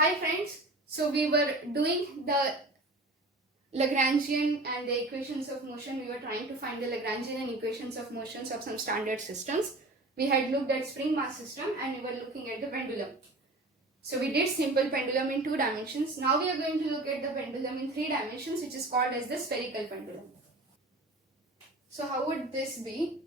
Hi friends, so we were doing the Lagrangian and the equations of motion. We were trying to find the Lagrangian and equations of motions of some standard systems. We had looked at spring mass system and we were looking at the pendulum. So we did simple pendulum in 2 dimensions. Now we are going to look at the pendulum in 3 dimensions, which is called as the spherical pendulum. So how would this be?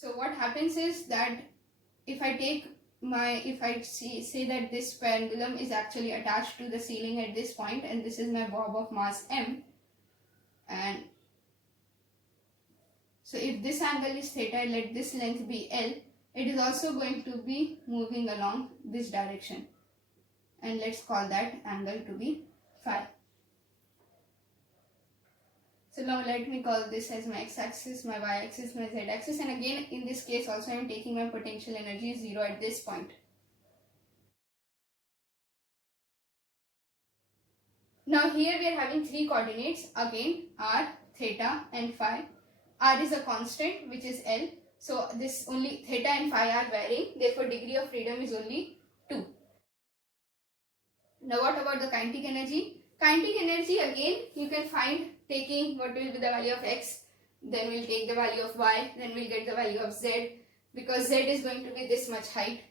So what happens is that if I say that this pendulum is actually attached to the ceiling at this point, and this is my bob of mass m, and so if this angle is theta, let this length be L, it is also going to be moving along this direction, and let's call that angle to be phi. So now let me call this as my x-axis, my y-axis, my z-axis, and again in this case also I am taking my potential energy 0 at this point. Now here we are having 3 coordinates, again r, theta and phi. R is a constant which is L, so this only theta and phi are varying, therefore degree of freedom is only 2. Now what about the kinetic energy? Kinetic energy again you can find taking what will be the value of x, then we'll take the value of y, then we'll get the value of z, because z is going to be this much height.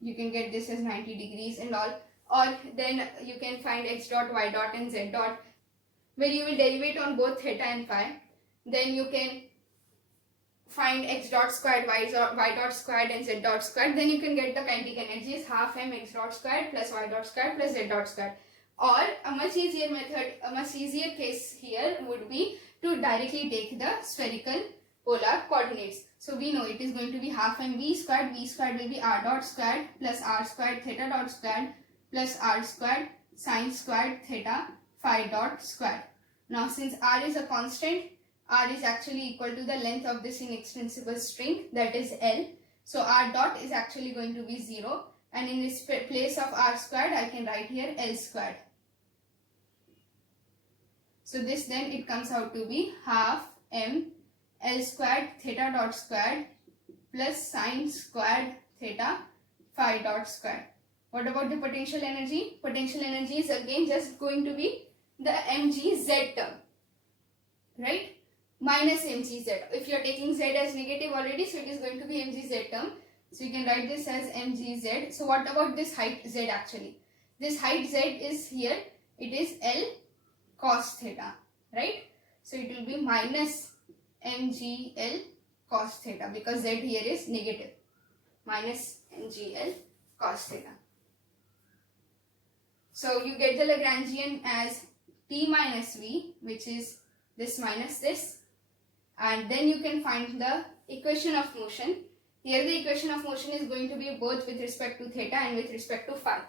You can get this as 90 degrees and all, or then you can find x dot, y dot and z dot, where you will derivate on both theta and phi. Then you can find x dot squared, y dot squared and z dot squared. Then you can get the kinetic energy is half m x dot squared plus y dot squared plus z dot squared. Or a much easier method, a much easier case here would be to directly take the spherical polar coordinates. So we know it is going to be half m v squared will be r dot squared plus r squared theta dot squared plus r squared sine squared theta phi dot squared. Now since r is a constant, r is actually equal to the length of this inextensible string, that is L. So r dot is actually going to be 0, and in this place of r squared I can write here L squared. So this then it comes out to be half m L squared theta dot squared plus sine squared theta phi dot squared. What about the potential energy? Potential energy is again just going to be the mgz term, right? Minus mgz. If you are taking z as negative already, so it is going to be mgz term. So you can write this as mgz. So what about this height z actually? This height z is here, it is L cos theta, right? So it will be minus mgl cos theta, because z here is negative, minus mgl cos theta. So you get the Lagrangian as t minus v, which is this minus this, and then you can find the equation of motion. Here the equation of motion is going to be both with respect to theta and with respect to phi.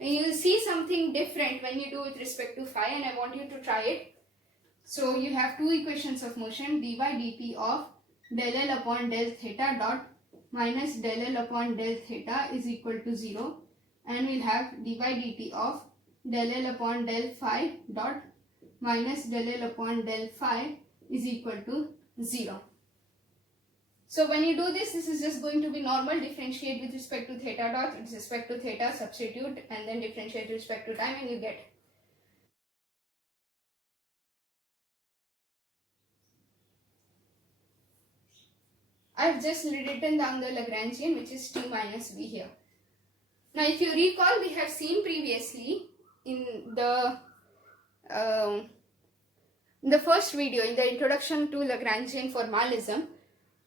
And you will see something different when you do with respect to phi, and I want you to try it. So you have 2 equations of motion, dy dt of del L upon del theta dot minus del L upon del theta is equal to 0, and we'll have dy dt of del L upon del phi dot minus del L upon del phi is equal to 0. So when you do this, this is just going to be normal, differentiate with respect to theta dot, with respect to theta, substitute, and then differentiate with respect to time, and you get. I've just written down the Lagrangian, which is t minus v here. Now if you recall, we have seen previously in the first video, in the introduction to Lagrangian formalism,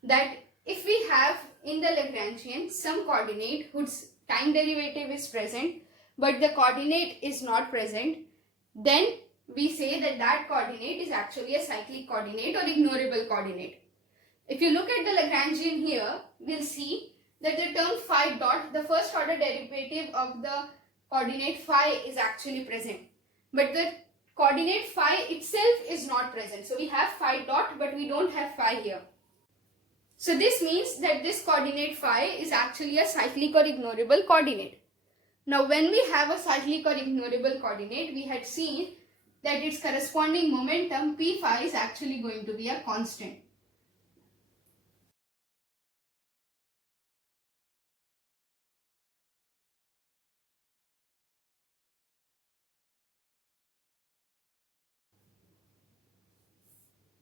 that if we have in the Lagrangian some coordinate whose time derivative is present but the coordinate is not present, then we say that that coordinate is actually a cyclic coordinate or ignorable coordinate. If you look at the Lagrangian here, we'll see that the term phi dot, the first order derivative of the coordinate phi is actually present, but the coordinate phi itself is not present. So we have phi dot, but we don't have phi here. So this means that this coordinate phi is actually a cyclic or ignorable coordinate. Now when we have a cyclic or ignorable coordinate, we had seen that its corresponding momentum p phi is actually going to be a constant.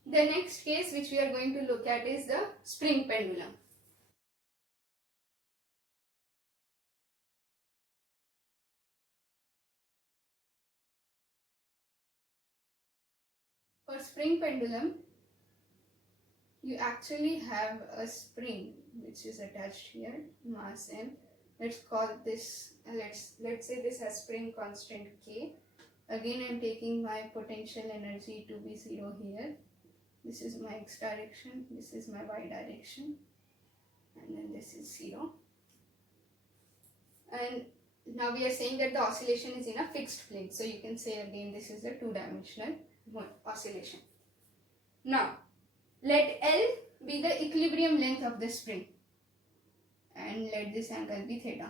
The next case which we are going to look at is the spring pendulum. For spring pendulum, you actually have a spring which is attached here, mass m. Let's call this, let's say this has spring constant k. Again I am taking my potential energy to be 0 here. This is my x direction, this is my y direction, and then this is 0. And now we are saying that the oscillation is in a fixed plane. So you can say again this is a two-dimensional oscillation. Now let L be the equilibrium length of the spring and let this angle be theta.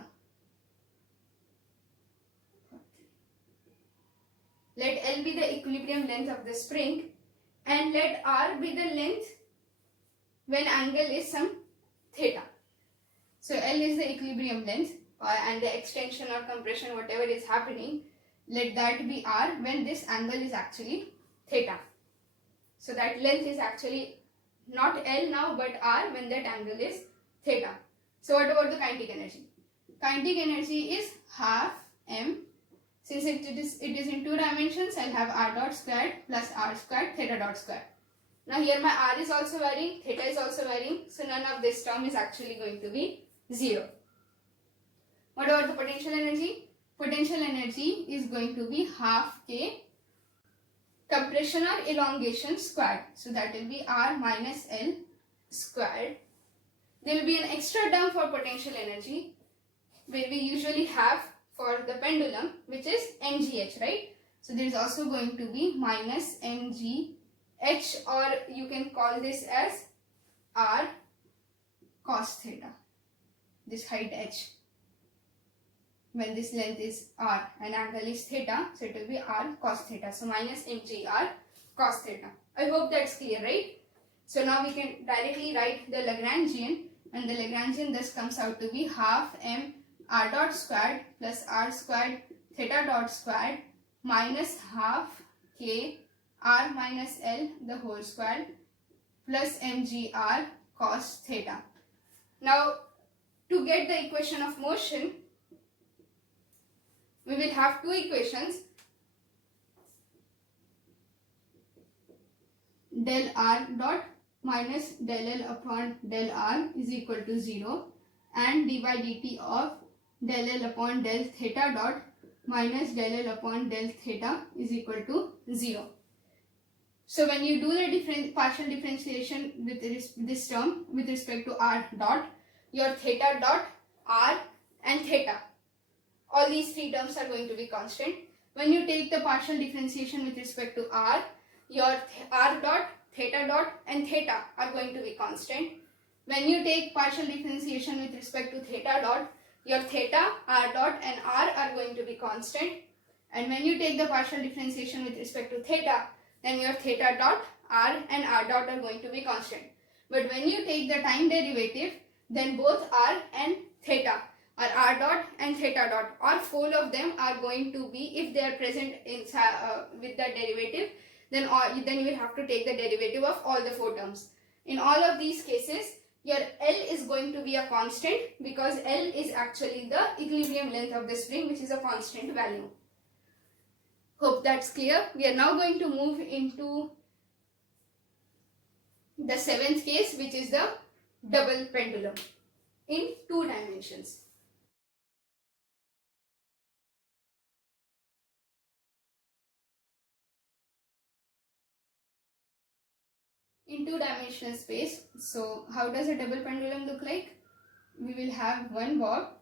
Let L be the equilibrium length of the spring and let R be the length when angle is some theta. So L is the equilibrium length and the extension or compression, whatever is happening, let that be R when this angle is actually theta. So that length is actually not L now but R when that angle is theta. So what about the kinetic energy? Kinetic energy is half m. Since it is in two dimensions, I'll have r dot squared plus r squared theta dot squared. Now here my r is also varying, theta is also varying, so none of this term is actually going to be 0. What about the potential energy? Potential energy is going to be half k compression or elongation squared. So that will be r minus L squared. There will be an extra term for potential energy where we usually have for the pendulum, which is mgh, right? So there is also going to be minus mgh, or you can call this as r cos theta, this height h. When this length is r and angle is theta, so it will be r cos theta. So minus mgr cos theta. I hope that's clear, right? So now we can directly write the Lagrangian, and the Lagrangian thus comes out to be half m r dot squared plus r squared theta dot squared minus half k r minus L the whole squared plus mgr cos theta. Now to get the equation of motion, we will have two equations. Del r dot minus del L upon del r is equal to 0 and dy dt of del L upon del theta dot minus del L upon del theta is equal to 0. So when you do the partial differentiation with this term with respect to r dot, your theta dot, r and theta, all these three terms are going to be constant. When you take the partial differentiation with respect to r, your r dot, theta dot and theta are going to be constant. When you take partial differentiation with respect to theta dot, your theta, r dot and r are going to be constant. And when you take the partial differentiation with respect to theta, then your theta dot, r and r dot are going to be constant. But when you take the time derivative, then both r and theta, or r dot and theta dot, or four of them are going to be, if they are present with the derivative, then you will have to take the derivative of all the four terms. In all of these cases, your L is going to be a constant because L is actually the equilibrium length of the spring, which is a constant value. Hope that's clear. We are now going to move into the seventh case, which is the double pendulum in two dimensions. In two-dimensional space. So how does a double pendulum look like? We will have one bob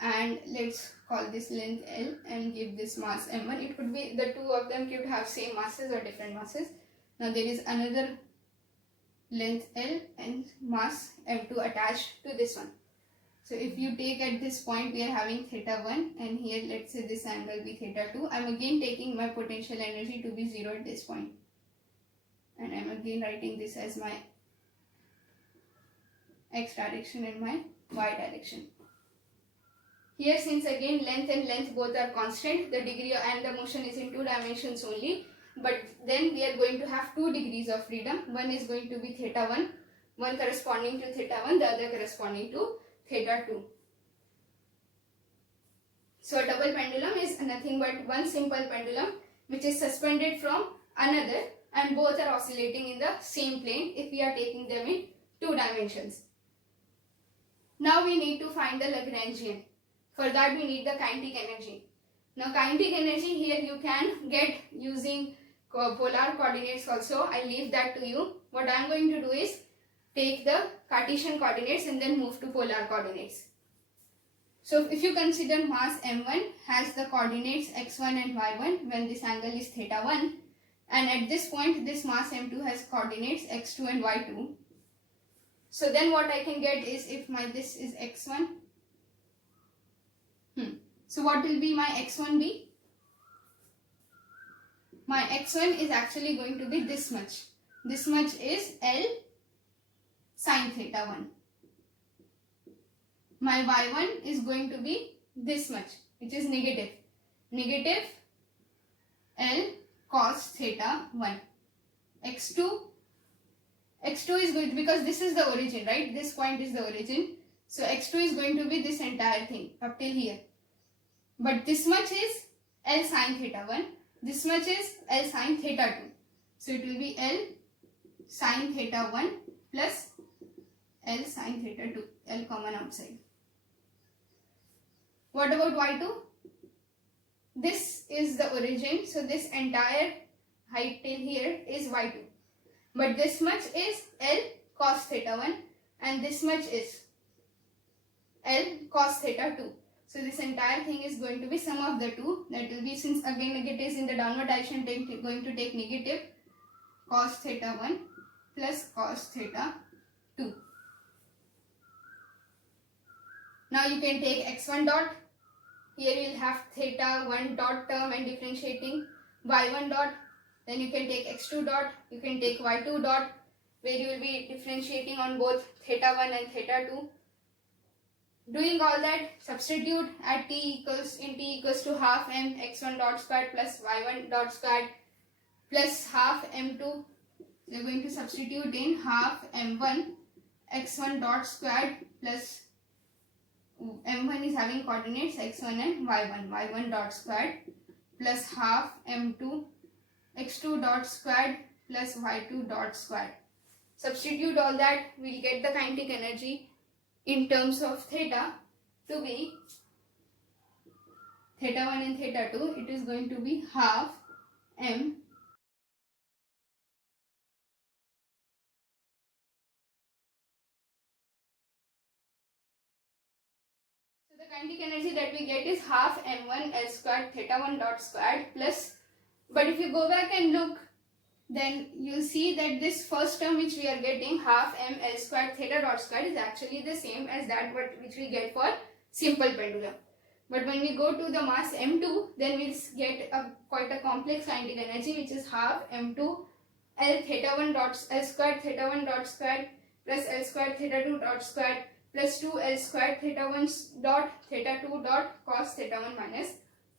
and let's call this length L and give this mass m1. It could be the two of them could have same masses or different masses. Now there is another length L and mass m2 attached to this one. So if you take at this point, we are having theta 1, and here let's say this angle be theta 2. I'm again taking my potential energy to be 0 at this point. And I'm again writing this as my x direction and my y direction. Here, since again length and length both are constant, the degree and the motion is in 2 dimensions only. But then we are going to have 2 degrees of freedom. One is going to be theta 1, one corresponding to theta 1, the other corresponding to theta 2. So a double pendulum is nothing but one simple pendulum which is suspended from another, and both are oscillating in the same plane if we are taking them in 2 dimensions. Now we need to find the Lagrangian. For that we need the kinetic energy. Now kinetic energy here you can get using polar coordinates also. I leave that to you. What I am going to do is take the Cartesian coordinates and then move to polar coordinates. So if you consider mass m1 has the coordinates x1 and y1 when this angle is theta 1, and at this point this mass m2 has coordinates x2 and y2. So then what I can get is, if this is x1, so what will be my x1 be? My x1 is actually going to be this much. This much is L sine theta 1. My y1 is going to be this much, which is negative L cos theta 1. x2 is going to, because this is the origin, right? This point is the origin. So x2 is going to be this entire thing up till here. But this much is L sine theta 1. This much is L sine theta 2. So it will be L sine theta 1 plus L sine theta 2. L common outside. What about y2? This is the origin. So this entire height till here is y2. But this much is L cos theta 1 and this much is L cos theta 2. So this entire thing is going to be sum of the two. That will be, since again negatives in the downward direction, going to take negative cos theta 1 plus cos theta 2. Now you can take x1 dot. Here you will have theta 1 dot term and differentiating y1 dot. Then you can take x2 dot. You can take y2 dot, where you will be differentiating on both theta 1 and theta 2. Doing all that, substitute at t equals to half m x1 dot squared plus y1 dot squared plus half m2. We are going to substitute in half m1 x1 dot squared plus m1 is having coordinates x1 and y1 dot squared plus half m2 x2 dot squared plus y2 dot squared. Substitute all that, we will get the kinetic energy in terms of theta to be theta 1 and theta 2. It is going to be half m so the kinetic energy that we get is half m1 L squared theta 1 dot squared plus, but if you go back and look, then you'll see that this first term which we are getting, half m L squared theta dot squared, is actually the same as that which we get for simple pendulum. But when we go to the mass m2, then we'll get quite a complex kinetic energy, which is half m2 L theta 1 dot L squared theta 1 dot squared plus L squared theta 2 dot squared plus 2 L squared theta 1 dot theta 2 dot cos theta 1 minus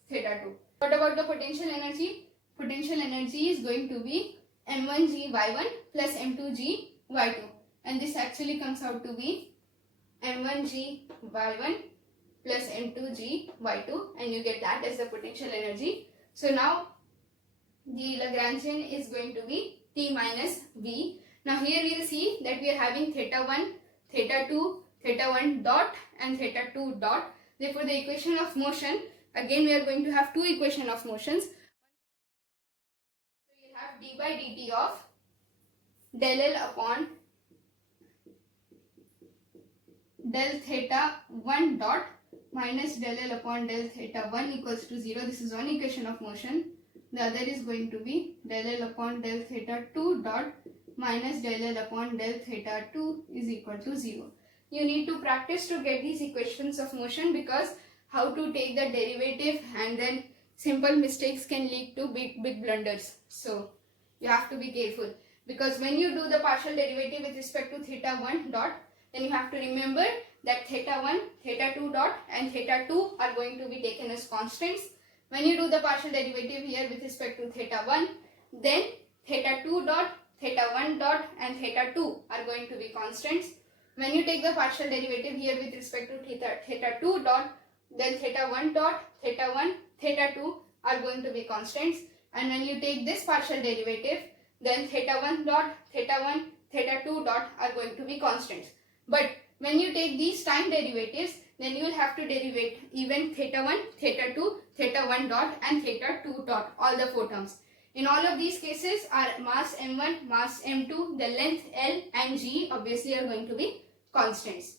theta 2. What about the potential energy? Potential energy is going to be m1g y1 plus m2g y2, and this actually comes out to be m1g y1 plus m2g y2, and you get that as the potential energy. So now the Lagrangian is going to be T minus V. Now here we will see that we are having theta 1, theta 2, theta 1 dot and theta 2 dot. Therefore the equation of motion, again we are going to have two equation of motions. So you have d by dt of del L upon del theta 1 dot minus del L upon del theta 1 equals to 0. This is one equation of motion. The other is going to be del L upon del theta 2 dot minus del L upon del theta 2 is equal to 0. you need to practice to get these equations of motion, because how to take the derivative and then simple mistakes can lead to big blunders. So you have to be careful, because when you do the partial derivative with respect to theta 1 dot, then you have to remember that theta 1, theta 2 dot and theta 2 are going to be taken as constants. When you do the partial derivative here with respect to theta 1, then theta 2 dot, theta 1 dot and theta 2 are going to be constants. When you take the partial derivative here with respect to theta 2 dot, then theta 1 dot, theta 1, theta 2 are going to be constants. And when you take this partial derivative, then theta 1 dot, theta 1, theta 2 dot are going to be constants. But when you take these time derivatives, then you will have to derivate even theta 1, theta 2, theta 1 dot and theta 2 dot, all the 4 terms. In all of these cases, our mass m1, mass m2, the length L and g obviously are going to be constants.